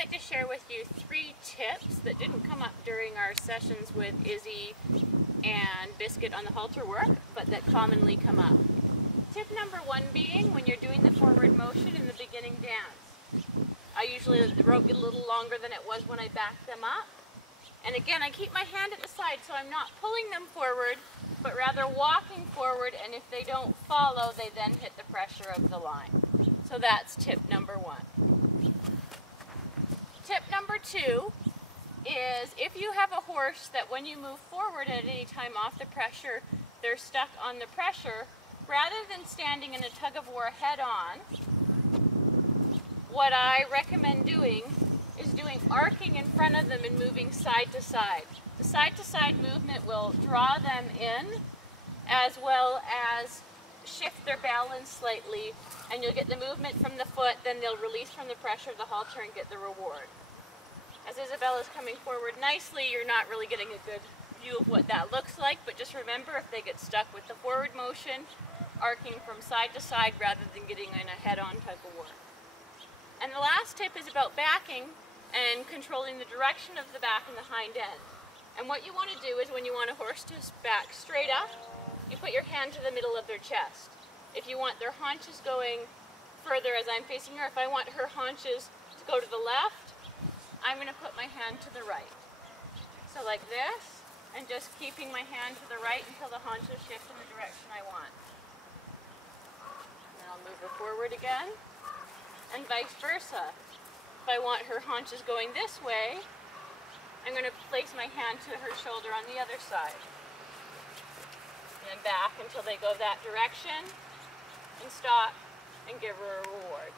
like to share with you 3 tips that didn't come up during our sessions with Izzy and Biscuit on the halter work, but that commonly come up. Tip number 1 being when you're doing the forward motion in the beginning dance. I usually let the rope get a little longer than it was when I backed them up. And again, I keep my hand at the side so I'm not pulling them forward, but rather walking forward, and if they don't follow, they then hit the pressure of the line. So that's tip number 1. Tip number 2 is if you have a horse that when you move forward at any time off the pressure, they're stuck on the pressure, rather than standing in a tug-of-war head-on, what I recommend doing is doing arcing in front of them and moving side to side. The side-to-side movement will draw them in as well as shift their balance slightly, and you'll get the movement from the foot, then they'll release from the pressure of the halter and get the reward. As Isabella's coming forward nicely, you're not really getting a good view of what that looks like, but just remember if they get stuck with the forward motion, arcing from side to side rather than getting in a head-on tug-of-war. And the last tip is about backing and controlling the direction of the back and the hind end. And what you want to do is when you want a horse to back straight up, you put your hand to the middle of their chest. If you want their haunches going further as I'm facing her, if I want her haunches to go to the left, I'm going to put my hand to the right. So like this, and just keeping my hand to the right until the haunches shift in the direction I want. And I'll move her forward again, and vice versa. If I want her haunches going this way, I'm going to place my hand to her shoulder on the other side. And back until they go that direction, and stop and give her a reward.